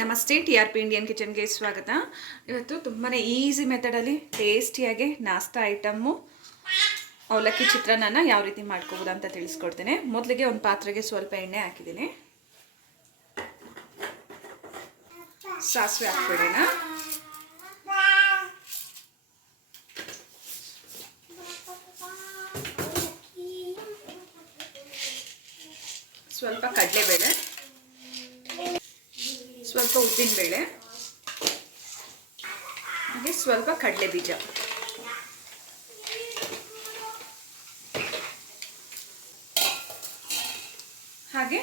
ನಮಸ್ತೆ T R P Indian ಕಿಚನ್ಗೆ ಸ್ವಾಗತ. ಇವತ್ತು ತುಂಬಾ ಈಸಿ ಮೆಥಡಲ್ಲಿ ಟೇಸ್ಟಿಯಾಗಿ ನಾಷ್ಟಾ ಐಟಮ್ಮು ಅವಲಕ್ಕಿ ಚಿತ್ರಾನ್ನ ಯಾವ ರೀತಿ ಮಾಡ್ಕೋಬೋದು ಅಂತ ತಿಳಿಸ್ಕೊಡ್ತೇನೆ. ಮೊದಲಿಗೆ ಒಂದು ಪಾತ್ರೆಗೆ ಸ್ವಲ್ಪ ಎಣ್ಣೆ ಹಾಕಿದ್ದೀನಿ. ಸಾಸಿವೆ ಹಾಕ್ಬಿಡೋಣ. ಸ್ವಲ್ಪ ಕಡಲೆಬೇಳೆ. ಸ್ವಲ್ಪ ಉದ್ದಿನಬೇಳೆ ಹಾಗೆ ಸ್ವಲ್ಪ ಕಡಲೆ ಬೀಜ. ಹಾಗೆ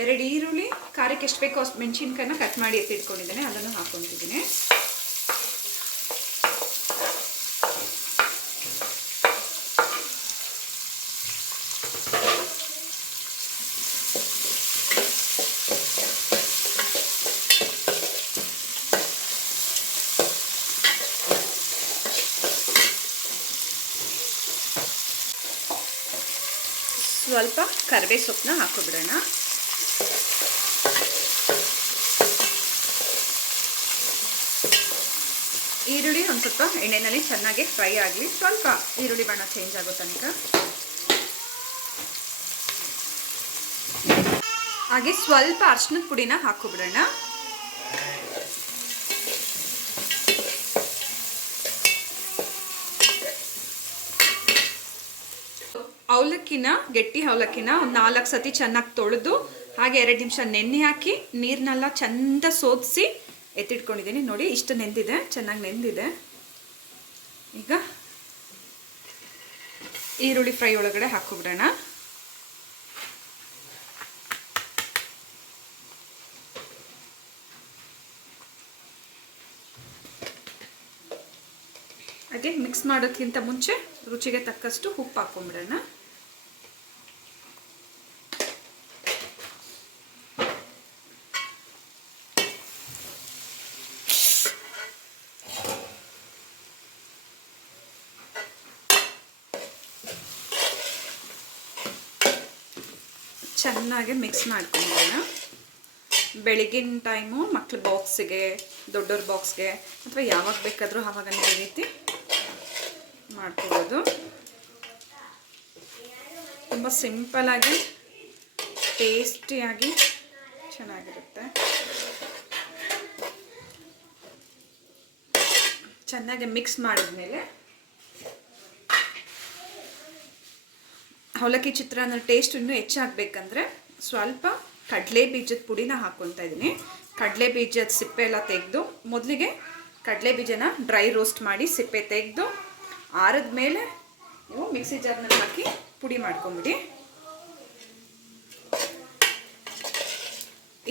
ಎರಡು ಈರುಳ್ಳಿ, ಖಾರಕ್ಕೆ ಎಷ್ಟು ಬೇಕೋ ಅಷ್ಟು ಮೆಣಸಿನ್ಕಾಯನ್ನ ಕಟ್ ಮಾಡಿ ಎತ್ತಿಟ್ಕೊಂಡಿದ್ದೇನೆ, ಅದನ್ನು ಹಾಕ್ಕೊತಿದ್ದೀನಿ ಸ್ವಲ್ಪ ಕರಿಬೇ ಸೊಪ್ಪನ್ನ ಹಾಕೊಬಿಡೋಣ ಈರುಳ್ಳಿ ಒಂದು ಸ್ವಲ್ಪ ಎಣ್ಣೆನಲ್ಲಿ ಚೆನ್ನಾಗಿ ಫ್ರೈ ಆಗಲಿ. ಸ್ವಲ್ಪ ಈರುಳ್ಳಿ ಬಣ್ಣ ಚೇಂಜ್ ಆಗೋ ತನಕ. ಹಾಗೆ ಸ್ವಲ್ಪ ಅರ್ಶಿನದ ಪುಡಿನ ಹಾಕೊಬಿಡೋಣ ಅವಲಕ್ಕಿನ, ಗಟ್ಟಿ ಅವಲಕ್ಕಿನ ಒಂದು ನಾಲ್ಕು ಸತಿ ಚೆನ್ನಾಗಿ ತೊಳೆದು, ಹಾಗೆ ಎರಡು ನಿಮಿಷ ನೆನೆ ಹಾಕಿ ನೀರನ್ನೆಲ್ಲ ಚೆಂದ ಸೋದಿಸಿ ಎತ್ತಿಟ್ಕೊಂಡಿದ್ದೀನಿ. ನೋಡಿ, ಇಷ್ಟು ನೆಂದಿದೆ, ಚೆನ್ನಾಗಿ ನೆಂದಿದೆ. ಈಗ ಈರುಳ್ಳಿ ಫ್ರೈ ಒಳಗಡೆ ಹಾಕೊಬಿಡೋಣ. ಅದೇ ಮಿಕ್ಸ್ ಮಾಡೋಕ್ಕಿಂತ ಮುಂಚೆ ರುಚಿಗೆ ತಕ್ಕಷ್ಟು ಉಪ್ಪು ಹಾಕೊಂಡ್ಬಿಡೋಣ ಚೆನ್ನಾಗಿ ಮಿಕ್ಸ್ ಮಾಡ್ಕೊಂಡಿದ್ದೀನಿ. ಬೆಳಗಿನ ಟೈಮು ಮಕ್ಳ ಬಾಕ್ಸಿಗೆ ದೊಡ್ಡವ್ರ ಬಾಕ್ಸ್ಗೆ ಅಥವಾ ಯಾವಾಗ ಬೇಕಾದರೂ ಆವಾಗ ಈ ರೀತಿ ಮಾಡ್ಕೋಬೋದು. ತುಂಬ ಸಿಂಪಲಾಗಿ ಟೇಸ್ಟಿಯಾಗಿ ಚೆನ್ನಾಗಿರುತ್ತೆ. ಚೆನ್ನಾಗಿ ಮಿಕ್ಸ್ ಮಾಡಿದ್ಮೇಲೆ ಅವಲಕ್ಕಿ ಚಿತ್ರಾನ್ನ ಟೇಸ್ಟ್ ಇನ್ನೂ ಹೆಚ್ಚಾಗಬೇಕಂದ್ರೆ ಸ್ವಲ್ಪ ಕಡಲೆ ಬೀಜದ ಪುಡಿನ ಹಾಕ್ಕೊತಾ ಇದ್ದೀನಿ. ಕಡಲೆ ಬೀಜದ ಸಿಪ್ಪೆ ಎಲ್ಲ ತೆಗೆದು, ಮೊದಲಿಗೆ ಕಡಲೆ ಬೀಜನ ಡ್ರೈ ರೋಸ್ಟ್ ಮಾಡಿ ಸಿಪ್ಪೆ ತೆಗೆದು, ಆರದ ಮೇಲೆ ನೀವು ಮಿಕ್ಸಿ ಜಾರ್ನಲ್ಲಿ ಹಾಕಿ ಪುಡಿ ಮಾಡ್ಕೊಂಬಿಡಿ.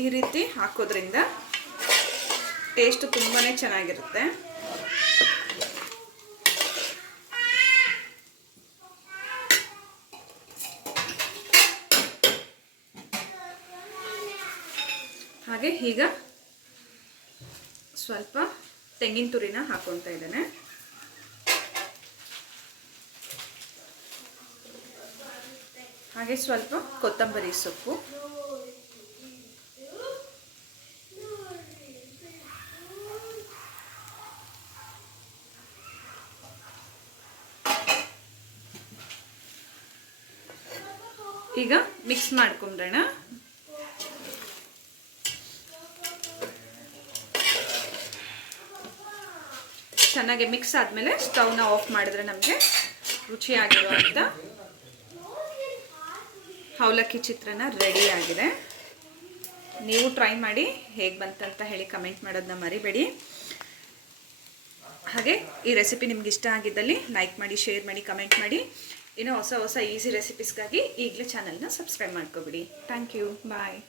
ಈ ರೀತಿ ಹಾಕೋದ್ರಿಂದ ಟೇಸ್ಟ್ ತುಂಬಾ ಚೆನ್ನಾಗಿರುತ್ತೆ. ಹಾಗೆ ಈಗ ಸ್ವಲ್ಪ ತೆಂಗಿನ ತುರಿನ ಹಾಕೊತಾ ಇದ್ದೇನೆ. ಹಾಗೆ ಸ್ವಲ್ಪ ಕೊತ್ತಂಬರಿ ಸೊಪ್ಪು. ಈಗ ಮಿಕ್ಸ್ ಮಾಡ್ಕೊಂಡ್ರಣ. ಚೆನ್ನಾಗಿ ಮಿಕ್ಸ್ ಆದಮೇಲೆ ಸ್ಟವ್ನ ಆಫ್ ಮಾಡಿದ್ರೆ ನಮಗೆ ರುಚಿಯಾಗಿರುವಂಥ ಅವಲಕ್ಕಿ ಚಿತ್ರನ ರೆಡಿ ಆಗಿದೆ. ನೀವು ಟ್ರೈ ಮಾಡಿ ಹೇಗೆ ಬಂತಂತ ಹೇಳಿ ಕಮೆಂಟ್ ಮಾಡೋದನ್ನ ಮರಿಬೇಡಿ. ಹಾಗೆ ಈ ರೆಸಿಪಿ ನಿಮ್ಗೆ ಇಷ್ಟ ಆಗಿದ್ದಲ್ಲಿ ಲೈಕ್ ಮಾಡಿ ಶೇರ್ ಮಾಡಿ ಕಮೆಂಟ್ ಮಾಡಿ. ಇನ್ನೂ ಹೊಸ ಹೊಸ ಈಸಿ ರೆಸಿಪೀಸ್ಗಾಗಿ ಈಗಲೇ ಚಾನಲ್ನ ಸಬ್ಸ್ಕ್ರೈಬ್ ಮಾಡ್ಕೊಬಿಡಿ. Thank you bye